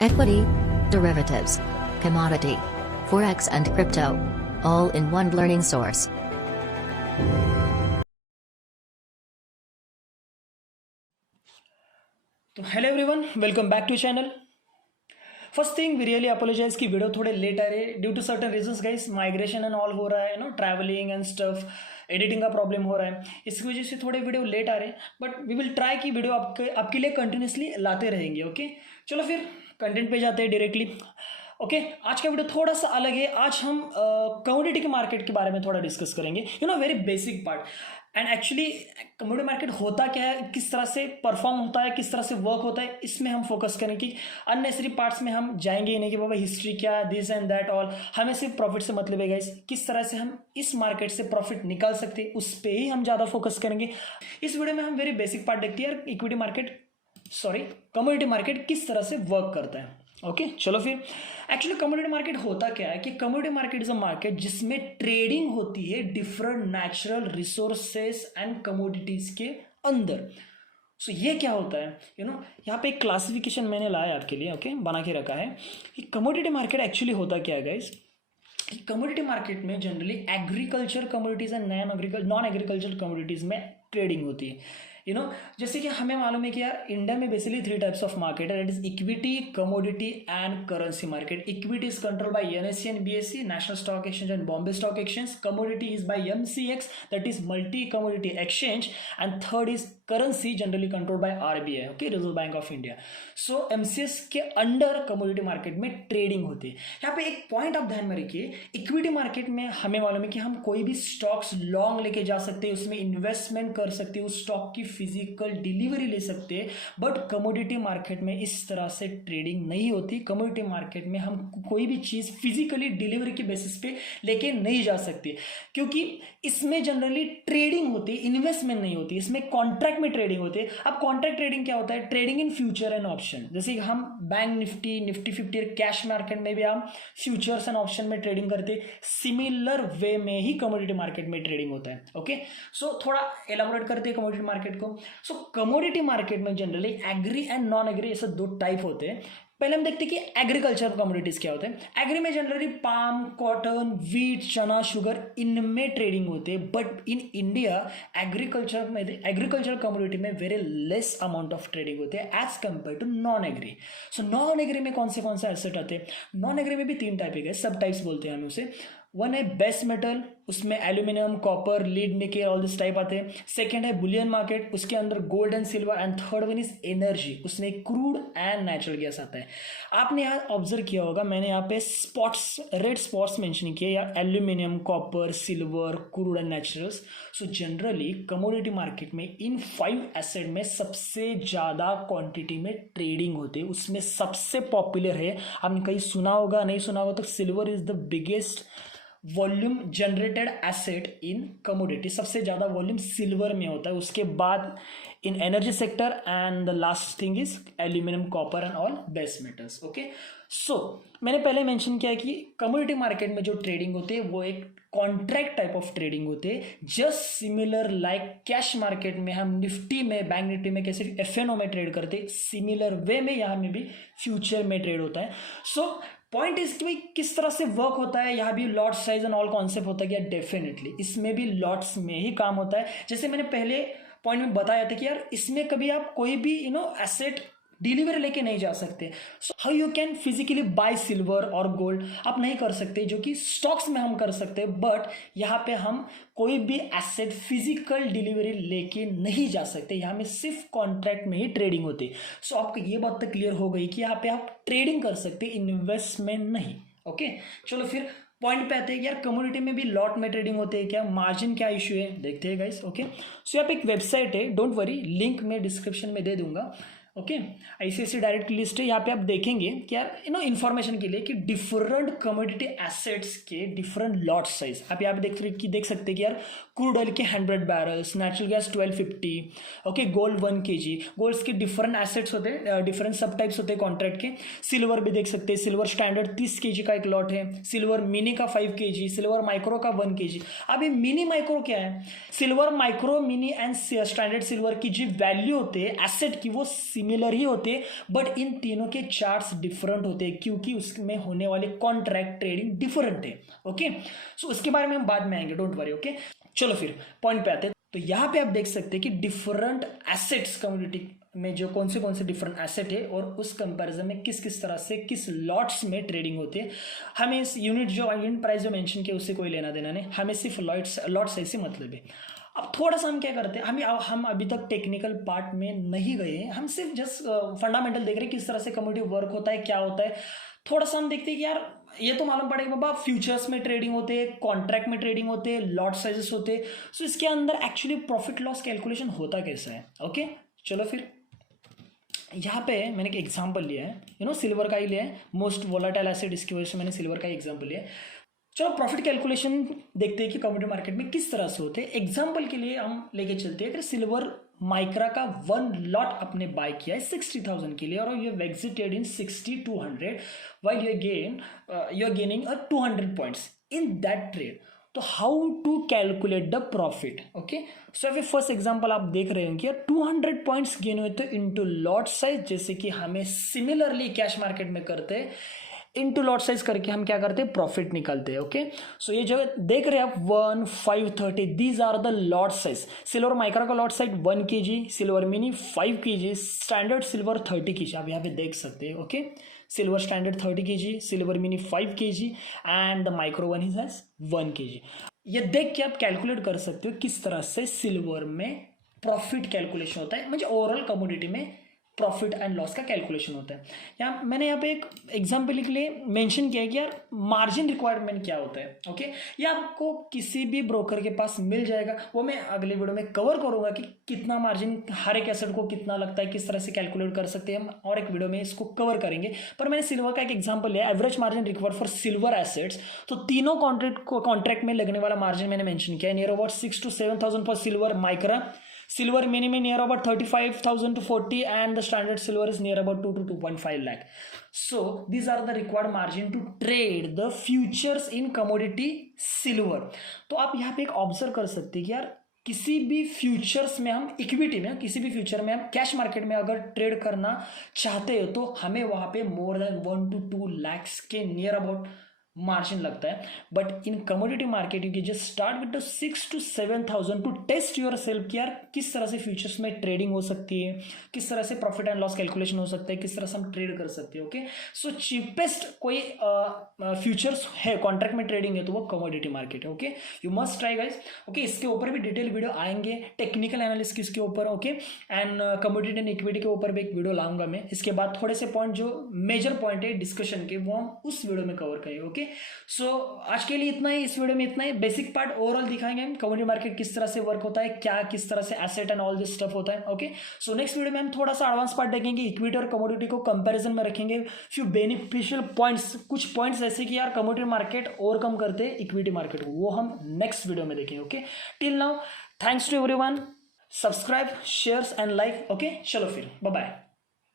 Equity, derivatives, commodity, forex and crypto, all in one learning source. तो hello everyone, welcome back to channel. First thing we really apologise कि video थोड़े late आ रहे due to certain reasons guys. Migration and all हो रहा है, travelling and stuff, editing का problem हो रहा है, इसकी वजह से थोड़े वीडियो लेट आ रहे हैं. बट वी विल ट्राई कि वीडियो आपके लिए कंटिन्यूसली लाते रहेंगे. ओके, चलो फिर कंटेंट पे जाते हैं डायरेक्टली. ओके, आज का वीडियो थोड़ा सा अलग है. आज हम कमोडिटी के मार्केट के बारे में थोड़ा डिस्कस करेंगे. Very basic part. And actually commodity market होता क्या है, किस तरह से परफॉर्म होता है, किस तरह से वर्क होता है, इसमें हम फोकस करें. कि अननेसरी पार्ट्स में हम जाएंगे ही नहीं कि बाबा हिस्ट्री क्या, दिस एंड दैट ऑल. हमें सिर्फ प्रॉफिट से मतलब है गाइस. किस तरह से हम इस मार्केट से प्रॉफिट निकाल सकते हैं, उस पर ही हम ज़्यादा फोकस करेंगे. इस वीडियो में हम वेरी बेसिक पार्ट देखते हैं यार, इक्विटी मार्केट कमोडिटी मार्केट किस तरह से वर्क करता है. ओके, चलो फिर. एक्चुअली कमोडिटी मार्केट होता क्या है कि commodity market is a market जिसमें ट्रेडिंग होती है different natural resources and commodities के अंदर. सो ये क्या होता है, यहाँ पे एक क्लासिफिकेशन मैंने लाया आपके लिए. ओके, बना के रखा है कि कमोडिटी मार्केट एक्चुअली होता क्या है गाइस. कमोडिटी मार्केट में generally agriculture commodities and non agriculture commodities में ट्रेडिंग होती है. जैसे कि हमें मालूम है कि यार इंडिया में बेसिकली 3 टाइप्स ऑफ मार्केट है. That is equity, commodity and currency market. Equity is control by NSC and BSc, national stock exchange and Bombay stock exchange. Commodity is by MCX, that is multi commodity exchange. And third is currency, generally control by RBI, okay, reserve bank of India. So MCS के under commodity market में trading होती है. यहाँ पे एक point आप ध्यान में रखिए. इक्विटी मार्केट में हमें मालूम है कि हम कोई भी स्टॉक्स लॉन्ग लेके जा सकते हैं, उसमें इन्वेस्टमेंट कर सकते हैं, उस स्टॉक की फिजिकल डिलीवरी ले सकते हैं. बट कमोडिटी मार्केट में इस तरह से ट्रेडिंग नहीं होती. कमोडिटी मार्केट में हम कोई भी चीज फिजिकली डिलीवरी के बेसिस पे लेके नहीं जा सकते, क्योंकि इसमें जनरली ट्रेडिंग होती है, इन्वेस्टमेंट नहीं होती. इसमें कॉन्ट्रैक्ट में ट्रेडिंग होती है. अब कॉन्ट्रैक्ट ट्रेडिंग क्या होता है? Trading in future and option. जैसे हम bank Nifty, Nifty 50 cash market में भी हम फ्यूचर्स एंड ऑप्शन में ट्रेडिंग करते. सिमिलर वे में ही कमोडिटी मार्केट में ट्रेडिंग होता है. ओके, सो थोड़ा एलाबोरेट करते हैं कमोडिटी मार्केट को. सो कमोडिटी मार्केट में generally agri and non agri ऐसे 2 टाइप होते हैं. पहले हम देखते हैं कि एग्रीकल्चर कमोडिटीज क्या होते हैं. एग्री में जनरली पाम, कॉटन, वीट, चना, शुगर, इनमें ट्रेडिंग होते हैं. But in India agriculture commodity में very less amount of trading होते हैं as compare to non agri. So non agri में कौन से एसेट आते हैं? नॉन एग्री में भी 3 टाइप है, सब टाइप्स बोलते हैं हम उसे. वन है बेस मेटल, उसमें aluminium, copper, lead, nickel, all this type आते हैं. सेकंड है बुलियन मार्केट, उसके अंदर gold and silver. And third one is energy, उसमें क्रूड एंड नेचुरल गैस आता है. आपने यहाँ ऑब्जर्व किया होगा, मैंने यहाँ पे स्पॉट्स, रेड स्पॉट्स मेंशन किए, या aluminium, copper, silver, crude and naturals. So generally commodity market में इन 5 एसेट में सबसे ज़्यादा क्वांटिटी में ट्रेडिंग होती है. उसमें सबसे पॉपुलर है, आपने कहीं सुना होगा, नहीं सुना होगा तो silver is the biggest volume generated asset in commodity. सबसे ज़्यादा वॉल्यूम सिल्वर में होता है. उसके बाद in energy sector, and the last thing is aluminium, copper and all base metals. Okay, so मैंने पहले मेंशन किया कि कमोडिटी मार्केट में जो ट्रेडिंग होती है वो एक कॉन्ट्रैक्ट टाइप ऑफ ट्रेडिंग होते हैं. Just similar like cash market में हम निफ्टी में, बैंक निफ्टी में कैसे एफएनओ में ट्रेड करते हैं, सिमिलर वे में यहाँ में भी फ्यूचर में ट्रेड होता है. सो पॉइंट इज कि भाई किस तरह से वर्क होता है. यहाँ भी lot size and all concept होता है क्या? डेफिनेटली इसमें भी लॉट्स में ही काम होता है. जैसे मैंने पहले पॉइंट में बताया था कि यार इसमें कभी आप कोई भी एसेट डिलीवरी लेके नहीं जा सकते. So how you can physically bye silver और गोल्ड? आप नहीं कर सकते, जो कि स्टॉक्स में हम कर सकते हैं. बट यहाँ पे हम कोई भी एसेट फिजिकल डिलीवरी लेके नहीं जा सकते. यहाँ में सिर्फ कॉन्ट्रैक्ट में ही ट्रेडिंग होती है. सो आपको ये बात तो क्लियर हो गई कि यहाँ पे आप ट्रेडिंग कर सकते, इन्वेस्टमेंट नहीं. ओके, चलो फिर पॉइंट पे आते हैं कि यार कमोडिटी में भी लॉट में ट्रेडिंग होते हैं क्या? मार्जिन क्या इशू है, देखते हैं गाइस. ओके, सो यहाँ पे एक वेबसाइट है, डोंट वरी, लिंक मैं डिस्क्रिप्शन में दे दूंगा. ओके, ऐसी डायरेक्ट लिस्ट है. यहाँ पे आप देखेंगे कि यार इन्फॉर्मेशन के लिए कि डिफरेंट कमोडिटी एसेट्स के डिफरेंट लॉट साइज. आप यहाँ पे देख सकते हैं कि यार क्रूड ऑयल के 100 barrels, natural gas 1250, okay, gold 1 kg. Golds के डिफरेंट एसेट्स होते हैं, डिफरेंट सब टाइप्स होते हैं कॉन्ट्रैक्ट के. सिल्वर भी देख सकते हैं, सिल्वर स्टैंडर्ड 30 kg का एक लॉट है. सिल्वर मिनी का 5 kg, सिल्वर माइक्रो का 1 kg. अब ये मिनी माइक्रो क्या है? Silver micro, mini and standard silver की जो वैल्यू होते हैं एसेट की, वो सिमिलर ही होते हैं, बट इन तीनों के चार्ट्स डिफरेंट होते हैं क्योंकि उसमें होने वाले कॉन्ट्रैक्ट ट्रेडिंग डिफरेंट है। ओके, सो इसके बारे में हम बाद में आएंगे, डोंट वरी। ओके, चलो फिर पॉइंट पे आते हैं। तो यहाँ पे आप देख सकते हैं कि डिफरेंट एसेट्स कम्युनिटी में जो कौन से डिफरेंट एसेट है और उस कंपैरिजन में किस किस तरह से किस लॉट्स में ट्रेडिंग होती है। हमें इस यूनिट प्राइस जो मेंशन किया उससे कोई लेना देना नहीं, हमें सिर्फ लॉट्स ऐसे मतलब है। अब थोड़ा सा हम क्या करते हैं, हम अभी तक टेक्निकल पार्ट में नहीं गए हैं, हम सिर्फ जस्ट फंडामेंटल देख रहे हैं किस तरह से कमोडिटी वर्क होता है, क्या होता है। थोड़ा सा हम देखते हैं कि यार ये तो मालूम पड़ेगा बाबा, फ्यूचर्स में ट्रेडिंग होते हैं, कॉन्ट्रैक्ट में ट्रेडिंग होते हैं, लॉट साइजेस होते हैं। सो इसके अंदर एक्चुअली प्रॉफिट लॉस कैलकुलेशन होता कैसा है। ओके, चलो फिर यहाँ पे मैंने एक एग्जांपल लिया है, सिल्वर का ही लिया है, मोस्ट वोलाटाइल एसेट, इसकी वजह से मैंने सिल्वर का ही एग्जांपल लिया है। चलो प्रॉफिट कैलकुलेशन देखते हैं कि कमोडिटी मार्केट में किस तरह से होते हैं। एग्जांपल के लिए हम लेके चलते हैं, अगर सिल्वर माइक्रा का 1 लॉट आपने बाय किया है 60,000 के लिए और you have exited in 60,200 while you are gaining 200 points in that trade. तो how to calculate the profit. Okay, so अभी फर्स्ट एग्जांपल आप देख रहे हैं कि 200 पॉइंट्स गेन हुए थे इनटू लॉट साइज, जैसे कि हमें सिमिलरली कैश मार्केट में करते हैं, इनटू लॉट साइज करके हम क्या करते हैं, प्रॉफिट निकालते हैं। ओके, सो ये जो देख रहे हैं आप 1, 5, 30, these are the lot size. Silver micro का lot size 1 kg, silver mini 5 kg, standard silver 30 kg, आप यहाँ पे देख सकते हैं। Okay, silver standard 30 kg, silver mini 5 kg and the micro one is 1 kg। ये देख के आप कैलकुलेट कर सकते हो किस तरह से सिल्वर में प्रॉफिट कैलकुलेशन होता है, मतलब ओवरऑल कमोडिटी में प्रॉफिट एंड लॉस का कैलकुलेशन होता है। मैंने यहाँ पे एक एग्जाम्पल के लिए मेंशन किया है कि यार मार्जिन रिक्वायरमेंट क्या होता है। ओके, ये आपको किसी भी ब्रोकर के पास मिल जाएगा, वो मैं अगले वीडियो में कवर करूंगा कि कितना मार्जिन हर एक एसेट को कितना लगता है, किस तरह से कैलकुलेट कर सकते हैं हम, और एक वीडियो में इसको कवर करेंगे। पर मैंने सिल्वर का एक एग्जाम्पल लिया, average margin required for silver assets. तो तीनों कॉन्ट्रैक्ट में लगने वाला मार्जिन मैंने मेंशन किया है, near about 6 to 7,000 for silver Micra, silver minimum near about 35,000 to 40, and the standard silver is near about 2 to 2.5 lakh. So these are the required margin to trade the futures in commodity silver. तो आप यहाँ पे एक observe कर सकते हैं कि यार किसी भी फ्यूचर्स में हम इक्विटी में, किसी भी फ्यूचर में हम कैश मार्केट में अगर ट्रेड करना चाहते हो तो हमें वहाँ पे मोर देन 1 to 2 lakhs के नियर अबाउट मार्जिन लगता है। But in commodity market you just start with 6 to 7,000 to test yourself कि यार किस तरह से फ्यूचर्स में ट्रेडिंग हो सकती है, किस तरह से प्रॉफिट एंड लॉस कैलकुलेशन हो सकता है, किस तरह से हम ट्रेड कर सकते हैं। ओके, सो चीपेस्ट कोई फ्यूचर्स है कॉन्ट्रैक्ट में ट्रेडिंग है तो वो कमोडिटी मार्केट है। Okay, you must try guys. Okay, इसके ऊपर भी डिटेल वीडियो आएंगे, टेक्निकल एनालिसिस इसके ऊपर। Okay, and commodity and equity के ऊपर भी एक वीडियो लाऊंगा मैं। इसके बाद थोड़े से पॉइंट जो मेजर पॉइंट है डिस्कशन के वो हम उस वीडियो में कवर करेंगे। ओके, सो आज के लिए इतना ही, इस वीडियो में इतना ही। बेसिक पार्ट ओवरऑल दिखाएंगे हम, कमोडिटी मार्केट किस तरह से वर्क होता है, क्या किस तरह से asset and all this stuff होता है। ओके, सो नेक्स्ट वीडियो में हम थोड़ा सा एडवांस पार्ट देखेंगे, इक्विटी और कमोडिटी को कंपैरिजन में रखेंगे, फ्यू बेनिफिशियल पॉइंट्स, कुछ पॉइंट्स ऐसे कि यार कमोडिटी मार्केट ओवरकम करते हैं इक्विटी मार्केट को, वो हम नेक्स्ट वीडियो में देखेंगे। Okay, till now thanks to everyone, subscribe, shares and like. Okay, चलो फिर बाय बाय।